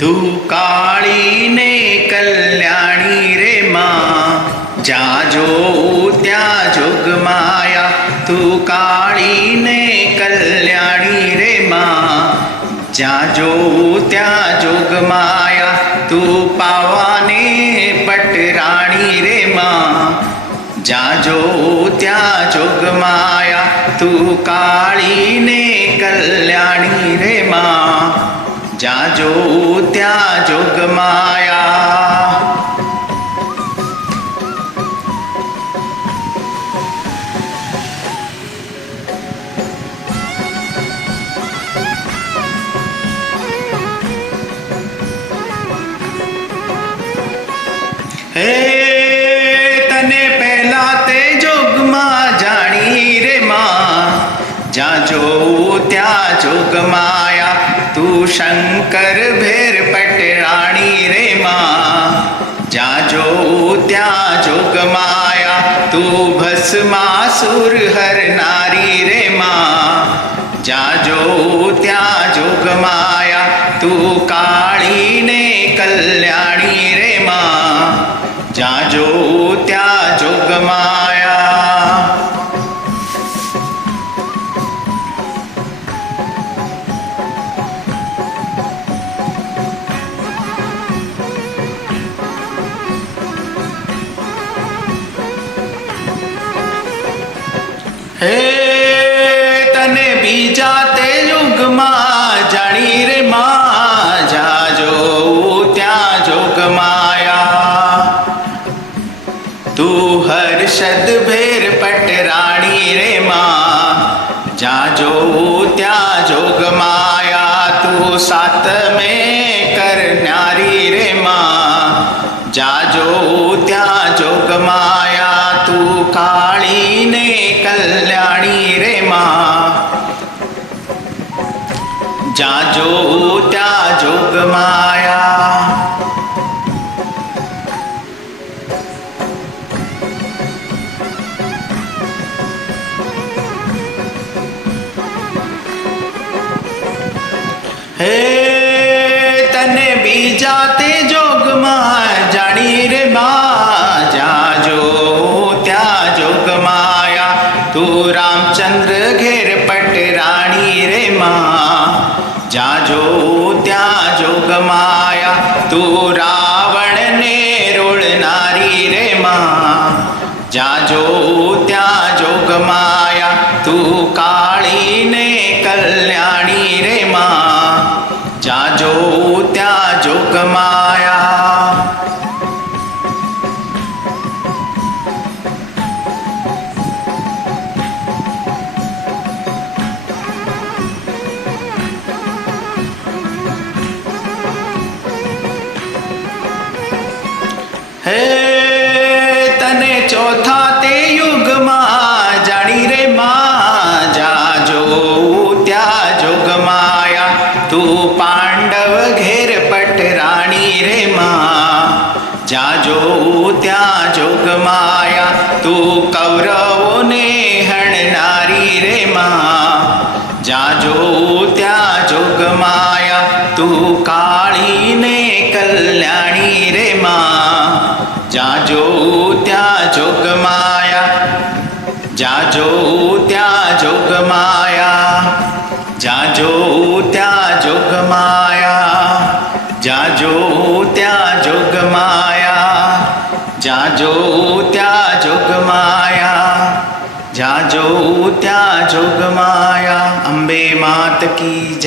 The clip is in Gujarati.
તું કાળી ને કલ્યાણી રે માં, જ્યાં જોઉં ત્યાં જોગમાયા. તું કાળી ને કલ્યાણી રે માં, જ્યાં જોઉં ત્યાં જોગમાયા. તું પાવાને પટરાણી રે માં, જ્યાં જોઉં ત્યાં જોગમાયા. તું કાળી ને કલ્યાણી રે માં, જ્યાં જોઉં ત્યાં જોગમાયા. હે તને પહેલા તે જોગમાં જાણી રે માં, જ્યાં જોઉં ત્યાં જોગમાયા. તું શંકર ભેર પટરાણી રે માં, જ્યાં જોઉં ત્યાં જોગમાયા. તું ભસ્માસુર હરનારી રે માં, જ્યાં જોઉં ત્યાં જોગમાયા. તું કાળી ને કલ્યાણી રે માં, જ્યાં જોઉં ત્યાં જોગમાયા. હે તને બીજા તે યુગમાં જાણી રે માં, જ્યાં જોઉં ત્યાં જોગમાયા. તું હર્ષદ ભેર પટરાણી રે માં, જ્યાં જોઉં ત્યાં જોગમાયા. તું સાતમે કરનારી રે માં, જ્યાં જોઉં ત્યાં જોગમાયા. તું કાળી ને કલ્યાણી રે માં, જ્યાં જોઉં ત્યાં જોગમાયા. હે તને બીજા તે જોગમાં જાણી રે માં, જ્યાં જોઉં ત્યાં જોગમાયા. તું રામચંદ્ર ઘેર પટરાણી રે માં, જ્યાં જોઉં ત્યાં જોગમાયા. તું રાવણને રોળનારી રે માં, જ્યાં જોઉં ત્યાં જોગમાયા. તું કાળી ને કલ્યાણી રે માં, જ્યાં જોઉં ત્યાં જોગમાયા. હે તને ચોથા તે યુગમાં જાણી રે માં, જ્યાં જોઉં ત્યાં જોગમાયા. તું પાંડવ ઘેર પટરાણી રે માં, જ્યાં જોઉં ત્યાં જોગમાયા. તું કૌરવોને હણનારી રે માં, જ્યાં જોઉં ત્યાં જોગમાયા. તું કાળી ને કલ્યાણી રે માં, જ્યાં જોઉં ત્યાં જોગમાયા. જ્યાં જોઉં ત્યાં જોગમાયા, જ્યાં જોઉં ત્યાં જોગમાયા. જ્યાં જોઉં ત્યાં જોગમાયા, જ્યાં જોઉં ત્યાં જોગમાયા. જ્યાં જોઉં ત્યાં જોગમાયા. અંબે માત કી જય.